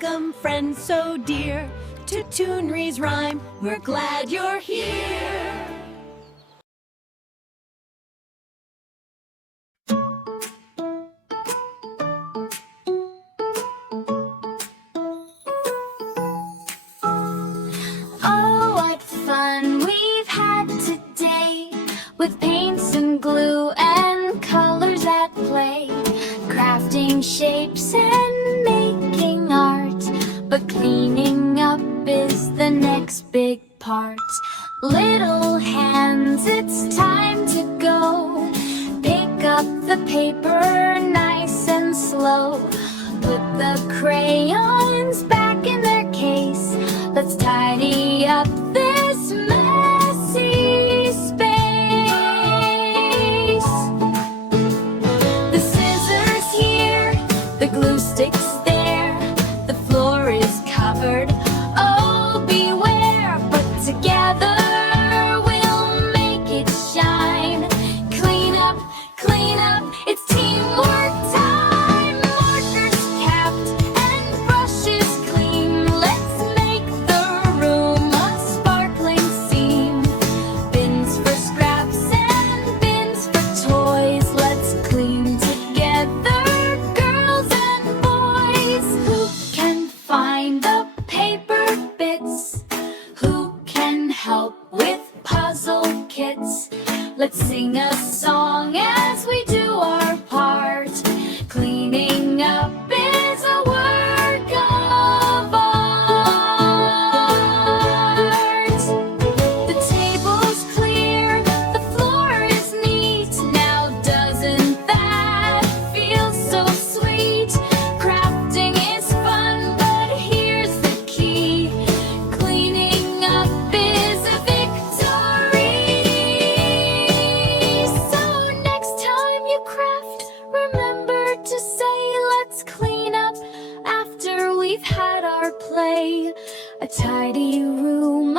Welcome, friends so dear, to Toonriesrhyme. We're glad you're here. Oh, what fun we've had today, with paints and glue and colors at play, crafting shapes and making art. But cleaning up is the next big part. Little hands, it's time to go. Pick up the paper nice and slow. Put the crayons back in their case. Let's tidy up this messy space. The scissors here, the glue sticks there, the floor is covered. Oh, beware, but together we'll make it shine. Clean up, it's teamwork time. Markers capped and brushes clean. Let's make the room a sparkling scene. Bins for scraps and bins for toys. Let's clean together, girls and boys. Who can find the paper bits? Who can help with puzzle kits? Let's sing a song as we do our part. Cleaning up is a work of art. The table's clear, the floor is neat. Now doesn't that feel so sweet? Crafting is fun, but here's the key. Cleaning up is a victory. So next time you craft, remember to say, let's clean up after we've had our play. A tidy room,